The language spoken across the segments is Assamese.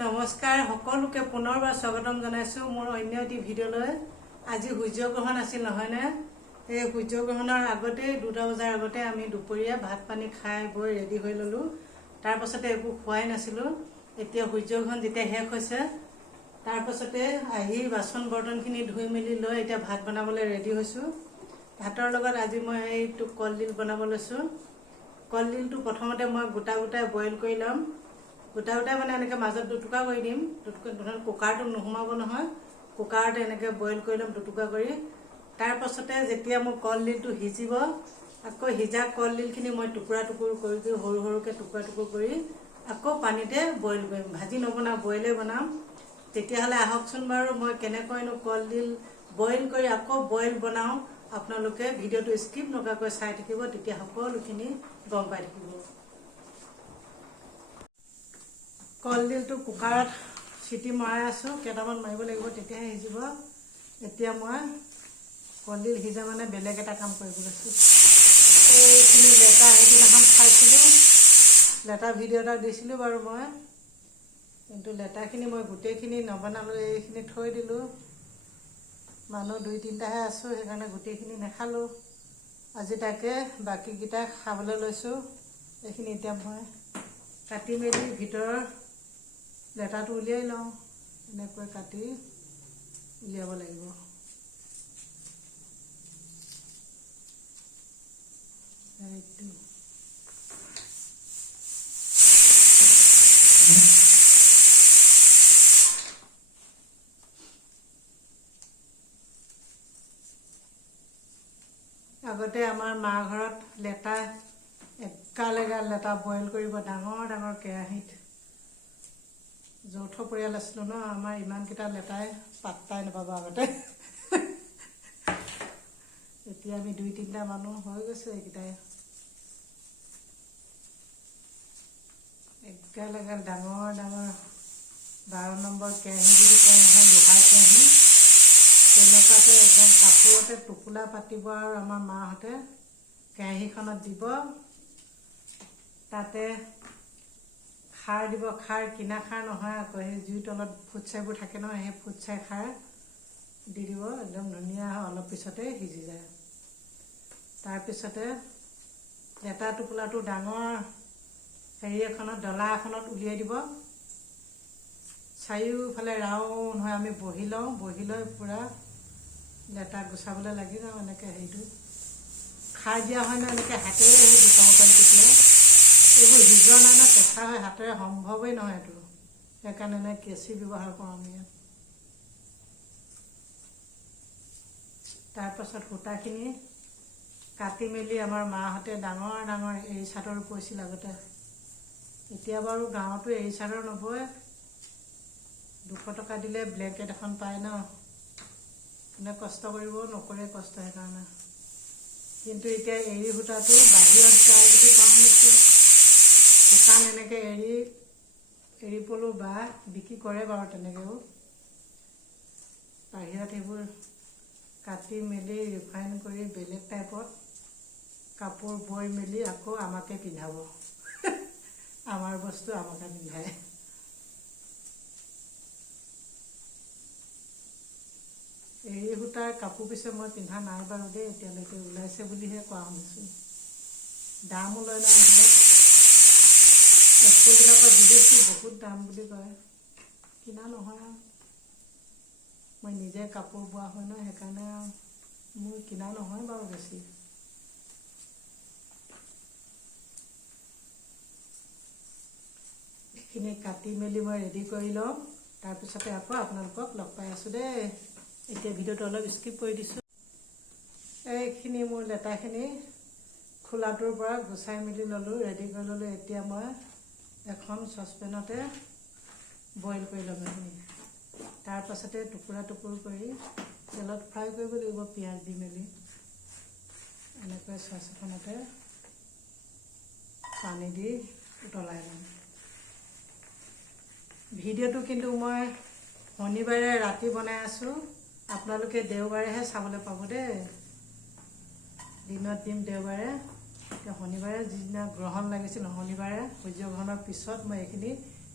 নমস্কাৰ সকলোকে পুনৰবাৰ স্বাগতম জনাইছো মোৰ অন্য এটি ভিডিঅ'লৈ। আজি সূৰ্যগ্ৰহণ আছিল নহয় নে? এই সূৰ্যগ্ৰহণৰ আগতে 2টা বজাৰ আগতে আমি দুপৰীয়া ভাত পানী খাই বৈ ৰেডি হৈ ললো। তাৰ পাছতে একো খোৱাই নাছিলো। এতিয়া সূৰ্যগ্ৰহণ যেতিয়া শেষ হৈছে তাৰ পাছতে আহি বাচন বৰ্তনখিনি ধুই মেলি লৈ এতিয়া ভাত বনাবলৈ ৰেডি হৈছো। ভাতৰ লগত আজি মই এইটো কলডিল বনাব লৈছো। কলডিলটো প্ৰথমতে মই গোটা গোটাই বইল কৰি লম। গোটা গোটাই মানে এনেকৈ মাজত দুটুকা কৰি দিম। কুকাৰটো নুসুমাব নহয়, কুকাৰতে এনেকৈ বইল কৰি ল'ম দুটুকা কৰি। তাৰ পাছতে যেতিয়া মোৰ কলডিলটো সিজিব, আকৌ সিজা কলডিলখিনি মই টুকুৰা টুকুৰ কৰি সৰু সৰুকৈ টুকুৰা টুকুৰ কৰি আকৌ পানীতে বইল কৰিম। ভাজি নবনাওঁ, বইলে বনাম। তেতিয়াহ'লে আহকচোন বাৰু মই কেনেকৈনো কলডিল বইল কৰি আকৌ বইল বনাওঁ। আপোনালোকে ভিডিঅ'টো স্কিপ নকৰাকৈ চাই থাকিব, তেতিয়া সকলোখিনি গম পাই থাকিব। কলডিলটো কুকাৰত চিটি মৰাই আছোঁ, কেইটামান মাৰিব লাগিব তেতিয়াহে সিজিব। এতিয়া মই কলডিল সিজা মানে বেলেগ এটা কাম কৰিব লৈছোঁ। এইখিনি লেটা সেইদিনাখন খাইছিলোঁ, লেটা ভিডিঅ' এটা দিছিলোঁ বাৰু মই, কিন্তু লেটাখিনি মই গোটেইখিনি নবনালোঁ, এইখিনি থৈ দিলোঁ। মানুহ 2-3টাহে আছোঁ, সেইকাৰণে গোটেইখিনি নাখালোঁ। আজি তাকে বাকীকেইটা খাবলৈ লৈছোঁ। এইখিনি এতিয়া মই কাটি মেলি ভিতৰৰ লেটাটো উলিয়াই লওঁ। এনেকৈ কাটি উলিয়াব লাগিব। এইটো আগতে আমাৰ মাৰ ঘৰত লেটা এগাল এগাল লেটা বইল কৰিব ডাঙৰ ডাঙৰ কেৰাহীত। যৌথ পৰিয়াল আছিলোঁ ন, আমাৰ ইমানকেইটা লেটাই পাত্তাই নাপাব আগতে। এতিয়া আমি 2-3টা মানুহ হৈ গৈছে, এইকেইটাই এগাল এগাল ডাঙৰ ডাঙৰ 12 নম্বৰ কেৰাহী বুলি কয় নহয়, লোহাৰ কেৰাহী। তেনেকুৱাতে একদম কাপোৰতে টোপোলা পাতিব আৰু আমাৰ মাহঁতে কেৰাহীখনত দিব। তাতে খাৰ দিব, খাৰ কিনা খাৰ নহয় আকৌ, সেই জুইৰ তলত ফুটছাইবোৰ থাকে নহয়, সেই ফুটছাই খাৰ দি দিব। একদম ধুনীয়া হয়, অলপ পিছতে সিজি যায়। তাৰপিছতে লেটা টোপোলাটো ডাঙৰ হেৰি এখনত, ডলা এখনত উলিয়াই দিব। চাৰিওফালে ৰাউণ্ড হৈ আমি বহি লওঁ, বহি লৈ পূৰা লেটা গুচাবলৈ লাগি যাওঁ। এনেকৈ হেৰিটো খাৰ দিয়া হয় ন, এনেকৈ হাতেৰে গুচাব পাৰি। তেতিয়া এইবোৰ সিজোৱা নাই ন, কেঁচা হয়, হাতেৰে সম্ভৱেই নহয় এইটো। সেইকাৰণে কেঁচি ব্যৱহাৰ কৰোঁ আমি ইয়াত। তাৰপাছত সূতাখিনি কাটি মেলি আমাৰ মাহঁতে ডাঙৰ ডাঙৰ এৰী চাদৰ বৈছিল আগতে। এতিয়া বাৰু গাঁৱতো এৰী চাদৰ নবয়, 200 টকা দিলে ব্লেংকেট এখন পায় ন। কোনে কষ্ট কৰিব, নকৰে কষ্ট সেইকাৰণে। কিন্তু এতিয়া এৰী সূতাটো বাহিৰত যায় বুলি কওঁ নেকি, শুকান এনেকৈ এৰী পলু বা বিক্ৰী কৰে বাৰু তেনেকৈও। বাহিৰত সেইবোৰ কাটি মেলি ৰিফাইন কৰি বেলেগ টাইপত কাপোৰ বৈ মেলি আকৌ আমাকে পিন্ধাব। আমাৰ বস্তু আমাকে পিন্ধায়। এৰী সূতাৰ কাপোৰ পিছে মই পিন্ধা নাই বাৰু দেই, এতিয়ালৈকে ওলাইছে বুলিহে কোৱা শুনিছোঁ। দামো লয় নহয় এইবিলাক, বস্তুবিলাকৰ বিদেশী বহুত দাম বুলি কয়, কিনা নহয় আৰু। মই নিজে কাপোৰ বোৱা হয় ন, সেইকাৰণে মোৰ কিনা নহয় বাৰু বেছি। এইখিনি কাটি মেলি মই ৰেডি কৰি লওঁ। তাৰপিছতে আকৌ আপোনালোকক লগ পাই আছোঁ দেই। এতিয়া ভিডিঅ'টো অলপ স্কিপ কৰি দিছোঁ। এইখিনি মোৰ লেটাখিনি খোলাটোৰ পৰা গুচাই মেলি ল'লোঁ, ৰেডি কৰি ল'লোঁ। এতিয়া মই এখন চচপেনতে বইল কৰি ল'ম এইখিনি। তাৰপাছতে টুকুৰা টুকুৰ কৰি তেলত ফ্ৰাই কৰিব লাগিব, পিঁয়াজ দি মেলি। এনেকৈ চচ এখনতে পানী দি উতলাই ল'ম। ভিডিঅ'টো কিন্তু মই শনিবাৰে ৰাতি বনাই আছোঁ, আপোনালোকে দেওবাৰেহে চাবলৈ পাব দেই। দিনত দিম দেওবাৰে। এতিয়া শনিবাৰে যিদিনা গ্ৰহণ লাগিছিল, শনিবাৰে সূৰ্যগ্ৰহণৰ পিছত মই এইখিনি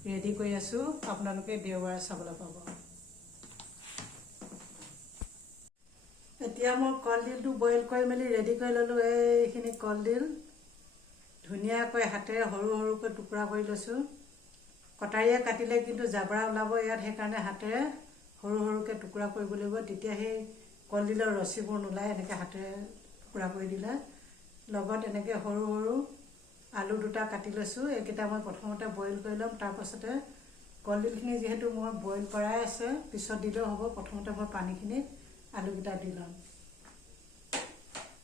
ৰেডি কৰি আছোঁ, আপোনালোকে দেওবাৰে চাবলৈ পাব। এতিয়া মই কলডিলটো বইল কৰি মেলি ৰেডি কৰি ল'লোঁ। এইখিনি কলডিল ধুনীয়াকৈ হাতেৰে সৰু সৰুকৈ টুকুৰা কৰি লৈছোঁ। কটাৰীয়ে কাটিলে কিন্তু জাবৰা ওলাব ইয়াত, সেইকাৰণে হাতেৰে সৰু সৰুকৈ টুকুৰা কৰিব লাগিব, তেতিয়া সেই কলডিলৰ ৰছীবোৰ নোলায়। এনেকৈ হাতেৰে টুকুৰা কৰি দিলে। লগত এনেকৈ সৰু সৰু আলু দুটা কাটি লৈছোঁ। এইকেইটা মই প্ৰথমতে বইল কৰি ল'ম, তাৰপাছতে কলডিলখিনি যিহেতু মই বইল কৰাই আছে, পিছত দিলেও হ'ব। প্ৰথমতে মই পানীখিনিত আলুকেইটা দি ল'ম।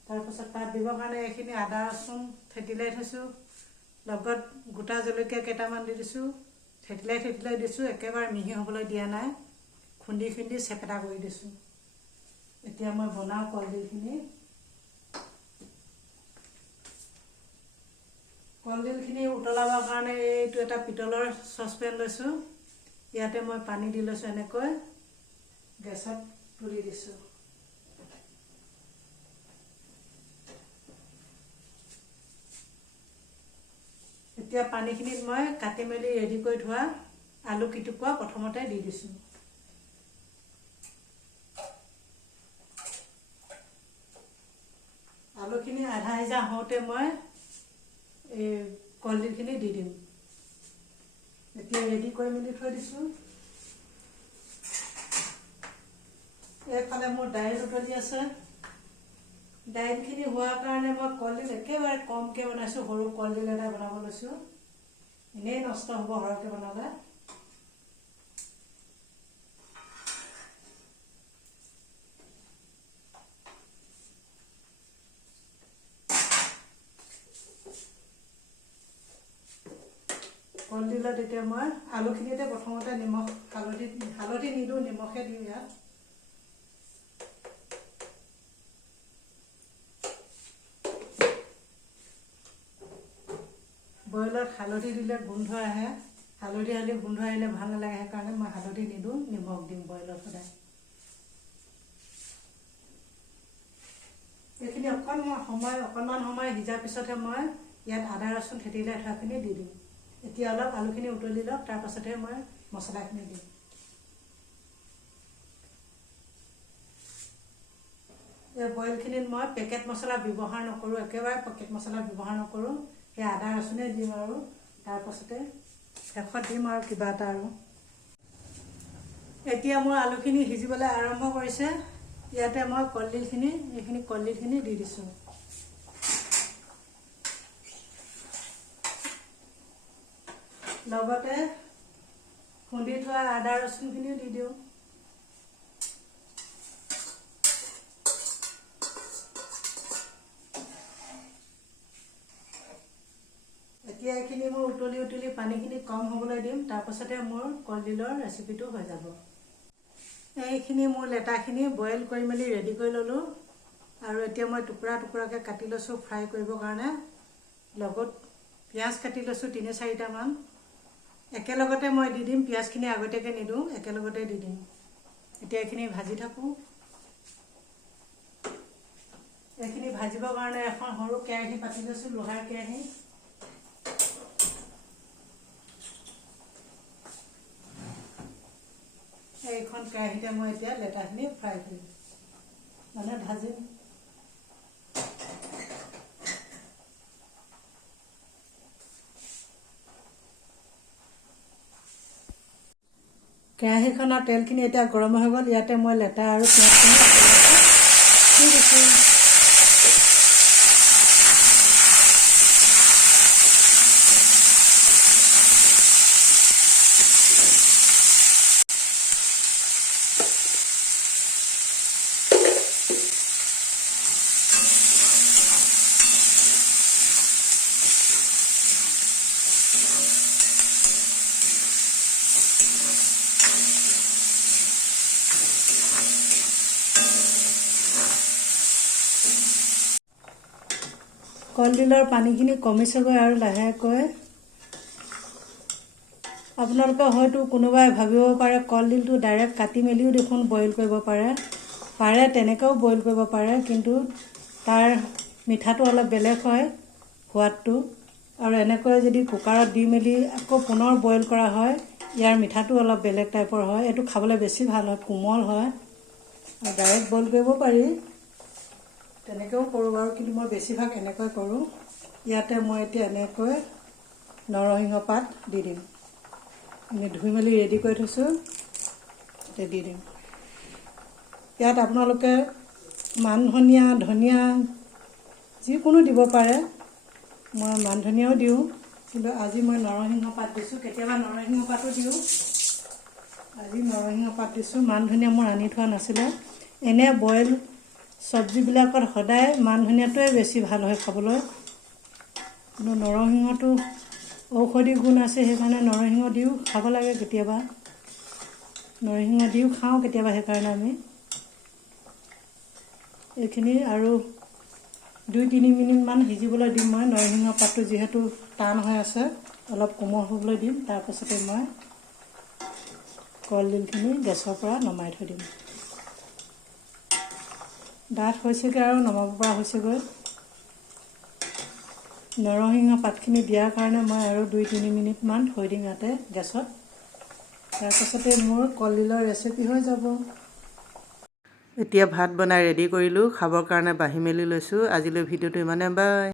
তাৰপাছত তাত দিবৰ কাৰণে এইখিনি আদা ৰচুন থেতিলাই থৈছোঁ, লগত গোটা জলকীয়া কেইটামান দি দিছোঁ, থেতিলাই দিছোঁ। একেবাৰে মিহি হ'বলৈ দিয়া নাই, খুন্দি খুন্দি চেপেটা কৰি দিছোঁ। এতিয়া মই বনাওঁ কলডিলখিনি। কলডিলখিনি উতলাবৰ কাৰণে এইটো এটা পিতলৰ চচপেন লৈছোঁ। ইয়াতে মই পানী দি লৈছোঁ, এনেকৈ গেছত তুলি দিছোঁ। এতিয়া পানীখিনিত মই কাটি মেলি ৰেডি কৰি থোৱা আলু কিটুকুৰা প্ৰথমতে দি দিছোঁ। আলুখিনি আধা সিজা হওঁতে মই এই কলডিলখিনি দি দিম। এতিয়া ৰেডি কৰি মেলি থৈ দিছোঁ। এইফালে মোৰ দাইল উতলি আছে। দাইলখিনি হোৱাৰ কাৰণে মই কলডিল একেবাৰে কমকৈ বনাইছোঁ। সৰু কলডিল এটা বনাব লৈছোঁ, এনেই নষ্ট হ'ব সৰহকৈ বনালে। কলডিলত এতিয়া মই আলুখিনিতে প্ৰথমতে নিমখ হালধি নিদিওঁ, নিমখে দিওঁ ইয়াত। বইলত হালধি দিলে গোন্ধ আহে, হালধি গোন্ধ আহিলে ভাল নালাগে, সেইকাৰণে মই হালধি নিদিওঁ, নিমখ দিম বইলত সদায়। এইখিনি অকণমান সময় সিজাৰ পিছতহে মই ইয়াত আদা ৰচুন থেতিলাই থোৱাখিনি দি দিম। এতিয়া অলপ আলুখিনি উতলি লওক, তাৰপাছতহে মই মছলাখিনি দিম। এই বইলখিনিত মই পেকেট মছলা ব্যৱহাৰ নকৰোঁ, একেবাৰে পেকেট মছলা ব্যৱহাৰ নকৰোঁ। সেই আদা ৰচুনে দিম আৰু তাৰপাছতে শেষত দিম আৰু কিবা এটা আৰু। এতিয়া মোৰ আলুখিনি সিজিবলৈ আৰম্ভ কৰিছে। ইয়াতে মই কলডিলখিনি দি দিছোঁ। লগতে খুন্দি থোৱা আদা ৰচুনখিনিও দি দিওঁ। এতিয়া এইখিনি মই উতলি পানীখিনি কম হ'বলৈ দিম, তাৰপাছতে মোৰ কলডিলৰ ৰেচিপিটো হৈ যাব। এইখিনি মোৰ লেটাখিনি বইল কৰি মেলি ৰেডি কৰি ল'লোঁ, আৰু এতিয়া মই টুকুৰাকৈ কাটি লৈছোঁ ফ্ৰাই কৰিবৰ কাৰণে। লগত পিঁয়াজ কাটি লৈছোঁ 3-4টামান। একেলগতে মই দি দিম, পিঁয়াজখিনি আগতীয়াকৈ নিদিওঁ, একেলগতে দি দিম। এতিয়া এইখিনি ভাজি থাকোঁ। এইখিনি ভাজিবৰ কাৰণে এখন সৰু কেৰাহী পাতি লৈছোঁ, লোহাৰ কেৰাহী। এইখন কেৰাহীতে মই এতিয়া লেটাখিনি ফ্ৰাই কৰিম, মানে ভাজিম। কেৰাহীখনৰ তেলখিনি এতিয়া গৰম হৈ গ'ল। ইয়াতে মই লেটা আৰু পিঁয়াজখিনি দি দিছোঁ। কলডিলৰ পানীখিনি কমিছেগৈ আৰু লাহেকৈ। আপোনালোকে হয়তো কোনোবাই ভাবিব পাৰে কলডিলটো ডাইৰেক্ট কাটি মেলিও দেখোন বইল কৰিব পাৰে, তেনেকৈও বইল কৰিব পাৰে, কিন্তু তাৰ মিঠাটো অলপ বেলেগ হয়, সোৱাদটো। আৰু এনেকৈ যদি কুকাৰত দি মেলি আকৌ পুনৰ বইল কৰা হয়, ইয়াৰ মিঠাটো অলপ বেলেগ টাইপৰ হয়। এইটো খাবলৈ বেছি ভাল হয়, কোমল হয়। আৰু ডাইৰেক্ট বইল কৰিব পাৰি, তেনেকৈও কৰোঁ বাৰু, কিন্তু মই বেছিভাগ এনেকৈ কৰোঁ। ইয়াতে মই এতিয়া এনেকৈ নৰসিংহ পাত দি দিম। আমি ধুই মেলি ৰেডি কৰি থৈছোঁ, এতিয়া দি দিম। ইয়াত আপোনালোকে মান ধনিয়া, ধনিয়া যিকোনো দিব পাৰে। মই মান ধনিয়াও দিওঁ, কিন্তু আজি মই নৰসিংহ পাত দিছোঁ। কেতিয়াবা নৰসিংহ পাতো দিওঁ, আজি নৰসিংহ পাত দিছোঁ। মান ধনিয়া মোৰ আনি থোৱা নাছিলে। এনে বইল চব্জিবিলাকত সদায় মান ধনিয়াটোৱে বেছি ভাল হয় খাবলৈ, কিন্তু নৰসিংহটো ঔষধি গুণ আছে, সেইকাৰণে নৰসিংহ দিও খাব লাগে। কেতিয়াবা নৰসিংহ দিও খাওঁ, কেতিয়াবা সেইকাৰণে আমি এইখিনি আৰু 2-3 মিনিটমান সিজিবলৈ দিম। মই নৰসিংহ পাতটো যিহেতু টান হৈ আছে, অলপ কোমল হ'বলৈ দিম। তাৰপাছতে মই কলডিলখিনি গেছৰ পৰা নমাই থৈ দিম। ডাঠ হৈছেগৈ আৰু নমাব পৰা হৈছেগৈ। নৰসিংহ পাতখিনি দিয়াৰ কাৰণে মই আৰু 2-3 মিনিটমান থৈ দিম ইয়াতে গেছত। তাৰপাছতে মোৰ কলডিলৰ ৰেচিপি হৈ যাব। এতিয়া ভাত বনাই ৰেডি কৰিলোঁ, খাবৰ কাৰণে বাঢ়ি মেলি লৈছোঁ। আজিলৈ ভিডিঅ'টো ইমানে, বাই।